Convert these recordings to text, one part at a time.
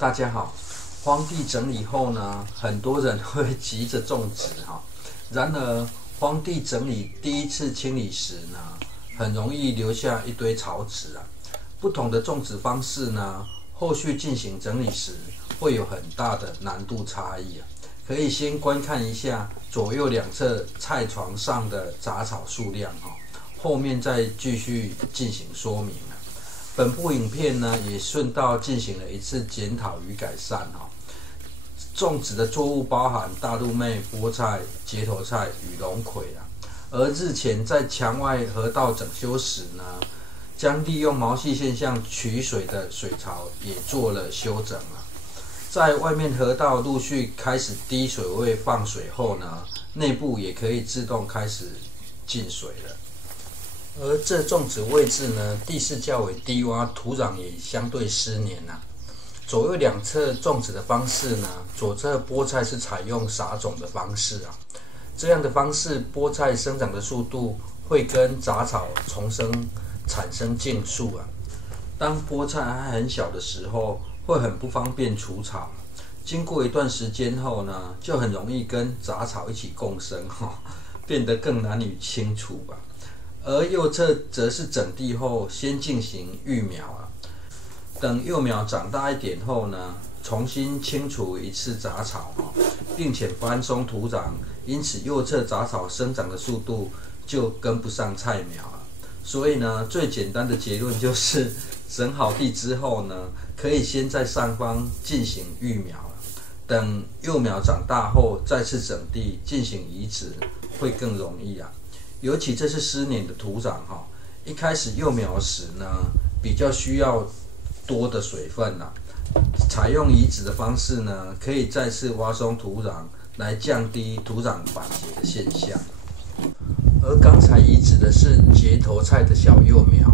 大家好，荒地整理后呢，很多人会急着种植哈。然而，荒地整理第一次清理时呢，很容易留下一堆草籽啊。不同的种植方式呢，后续进行整理时会有很大的难度差异啊。可以先观看一下左右两侧菜床上的杂草数量哈，后面再继续进行说明。本部影片呢，也顺道进行了一次检讨与改善哈。种植的作物包含大陆妹、菠菜、结头菜与龙葵啊。而日前在墙外河道整修时呢，将利用毛细现象取水的水槽也做了修整了。在外面河道陆续开始低水位放水后呢，内部也可以自动开始进水了。而这种植位置呢，地势较为低洼，土壤也相对湿黏啊。左右两侧种植的方式呢，左侧菠菜是采用撒种的方式啊。这样的方式，菠菜生长的速度会跟杂草重生产生竞速啊。当菠菜还很小的时候，会很不方便除草。经过一段时间后呢，就很容易跟杂草一起共生变得更难以清除吧。而右侧则是整地后先进行育苗啊，等幼苗长大一点后呢，重新清除一次杂草并且翻松土壤，因此右侧杂草生长的速度就跟不上菜苗了。所以呢，最简单的结论就是整好地之后呢，可以先在上方进行育苗了，等幼苗长大后再次整地进行移植会更容易啊。尤其这是湿黏的土壤一开始幼苗时呢，比较需要多的水分采用移植的方式呢，可以再次挖松土壤，来降低土壤板结的现象。而刚才移植的是结头菜的小幼苗，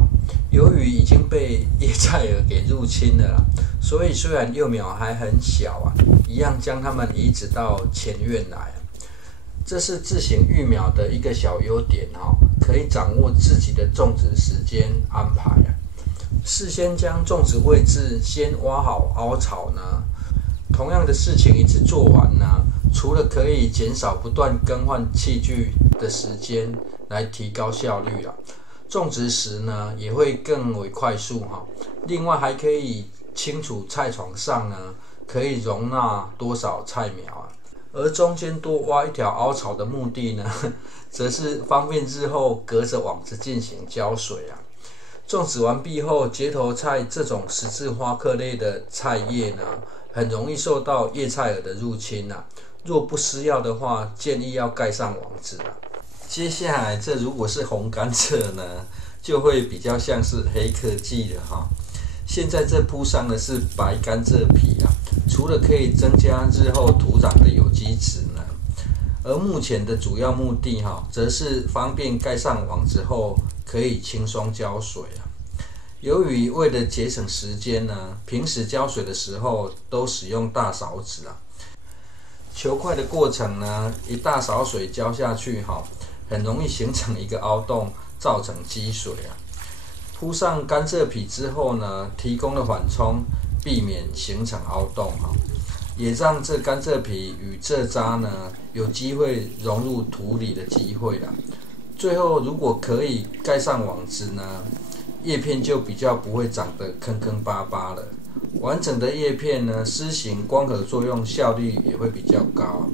由于已经被叶菜蛾给入侵了所以虽然幼苗还很小一样将它们移植到前院来。这是自行育苗的一个小优点可以掌握自己的种植时间安排事先将种植位置先挖好凹槽呢，同样的事情一次做完呢，除了可以减少不断更换器具的时间来提高效率种植时呢也会更为快速另外还可以清楚菜床上呢可以容纳多少菜苗而中间多挖一条凹槽的目的呢，则是方便日后隔着网子进行浇水种植完毕后，结头菜这种十字花科类的菜叶呢，很容易受到叶菜蛾的入侵若不施药的话，建议要盖上网子接下来，这如果是红甘蔗呢，就会比较像是黑科技了现在这铺上的是白甘蔗皮除了可以增加日后土壤的有机质呢，而目前的主要目的则是方便盖上网子后可以轻松浇水由于为了节省时间呢，平时浇水的时候都使用大勺子求快的过程呢，一大勺水浇下去很容易形成一个凹洞，造成积水铺上甘蔗皮之后呢，提供了缓冲，避免形成凹洞也让这甘蔗皮与蔗渣呢有机会融入土里的机会最后如果可以盖上网子呢，叶片就比较不会长得坑坑巴巴了。完整的叶片呢，施行光合作用效率也会比较高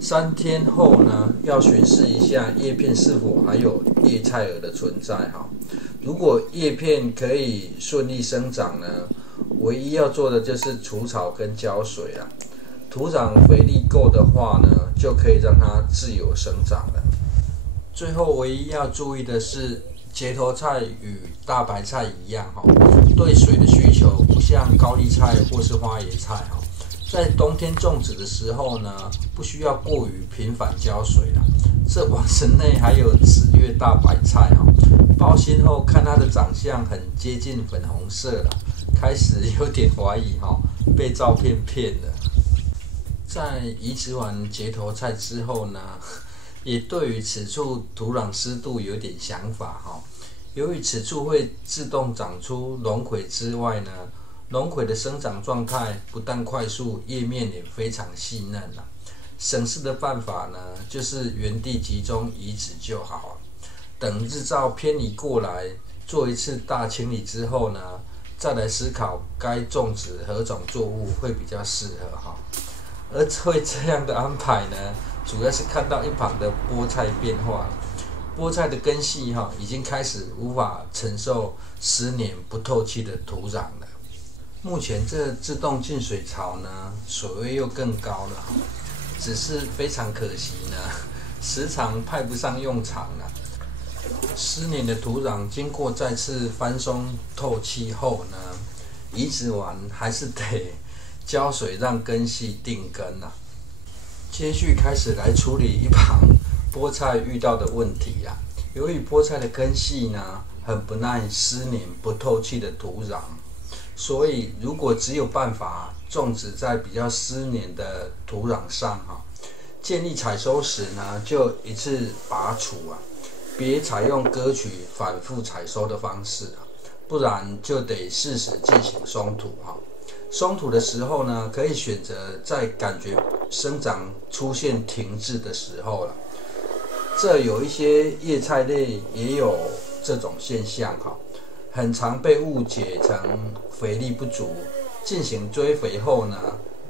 3天后呢，要巡视一下叶片是否还有叶菜蛾的存在如果叶片可以顺利生长呢，唯一要做的就是除草跟浇水土壤肥力够的话呢，就可以让它自由生长了。最后唯一要注意的是，结头菜与大白菜一样对水的需求不像高丽菜或是花椰菜在冬天种植的时候呢，不需要过于频繁浇水这网子内还有紫叶大白菜包心后看它的长相很接近粉红色开始有点怀疑被照片骗了。在移植完结头菜之后呢，也对于此处土壤湿度有点想法由于此处会自动长出龙葵之外呢，龙葵的生长状态不但快速，叶面也非常细嫩啊。省事的办法呢，就是原地集中移植就好。等日照偏移过来，做一次大清理之后呢，再来思考该种植何种作物会比较适合哈。而会这样的安排呢，主要是看到一旁的菠菜变化。菠菜的根系已经开始无法承受湿黏不透气的土壤了。目前这自动进水槽呢，水位又更高了，只是非常可惜呢，时常派不上用场了。湿黏的土壤经过再次翻松透气后呢，移植完还是得浇水让根系定根啊。接续开始来处理一旁菠菜遇到的问题啊。由于菠菜的根系呢，很不耐湿黏不透气的土壤，所以如果只有办法种植在比较湿黏的土壤上建议采收时呢，就一次拔除啊，别采用割取反复采收的方式啊，不然就得适时进行松土松土的时候呢，可以选择在感觉生长出现停滞的时候了。这有一些叶菜类也有这种现象很常被误解成肥力不足，进行追肥后呢，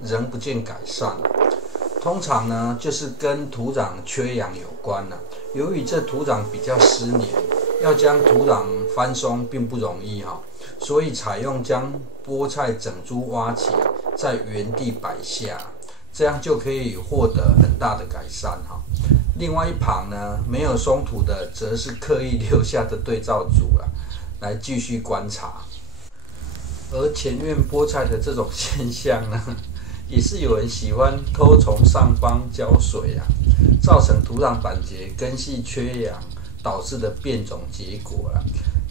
仍不见改善。通常呢，就是跟土壤缺氧有关了。由于这土壤比较湿黏，要将土壤翻松并不容易所以采用将菠菜整株挖起，在原地摆下，这样就可以获得很大的改善另外一旁呢，没有松土的，则是刻意留下的对照组来继续观察。而前院菠菜的这种现象呢，也是有人喜欢偷从上方浇水造成土壤板结、根系缺氧导致的变种结果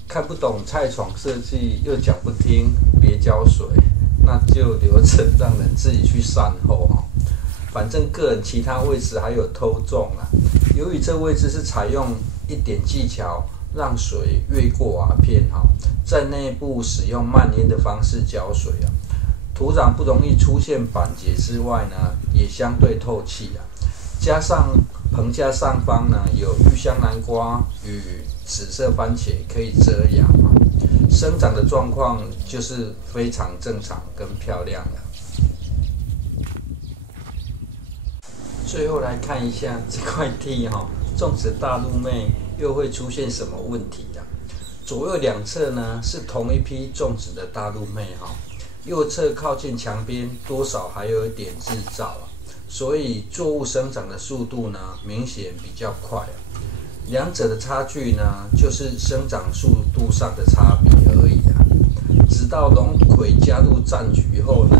看不懂菜床设计，又讲不听别浇水，那就留着让人自己去善后反正个人其他位置还有偷种由于这位置是采用一点技巧，让水越过瓦片在内部使用慢淹的方式浇水土壤不容易出现板结之外呢，也相对透气加上棚架上方呢有玉香南瓜与紫色番茄可以遮阳生长的状况就是非常正常跟漂亮的。最后来看一下这块地种植大陆妹又会出现什么问题左右两侧呢是同一批种植的大陆妹右侧靠近墙边多少还有一点日照所以作物生长的速度呢明显比较快两者的差距呢就是生长速度上的差别而已直到龙葵加入战局后呢，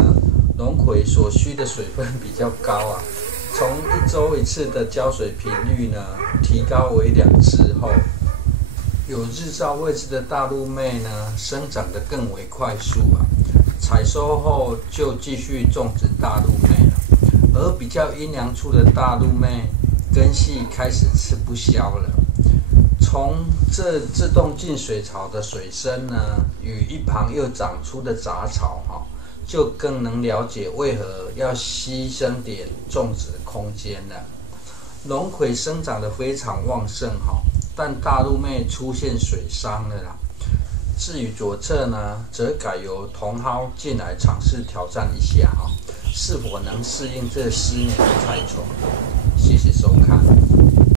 龙葵所需的水分比较高从1周1次的浇水频率呢提高为2次后，有日照位置的大陆妹呢生长得更为快速采收后就继续种植大陆妹了，而比较阴凉处的大陆妹根系开始吃不消了。从这自动进水槽的水深呢，与一旁又长出的杂草就更能了解为何要牺牲点种植空间了。龙葵生长得非常旺盛但大陆妹出现水伤了至于左侧呢，则改由茼蒿进来尝试挑战一下是否能适应这湿黏的菜虫。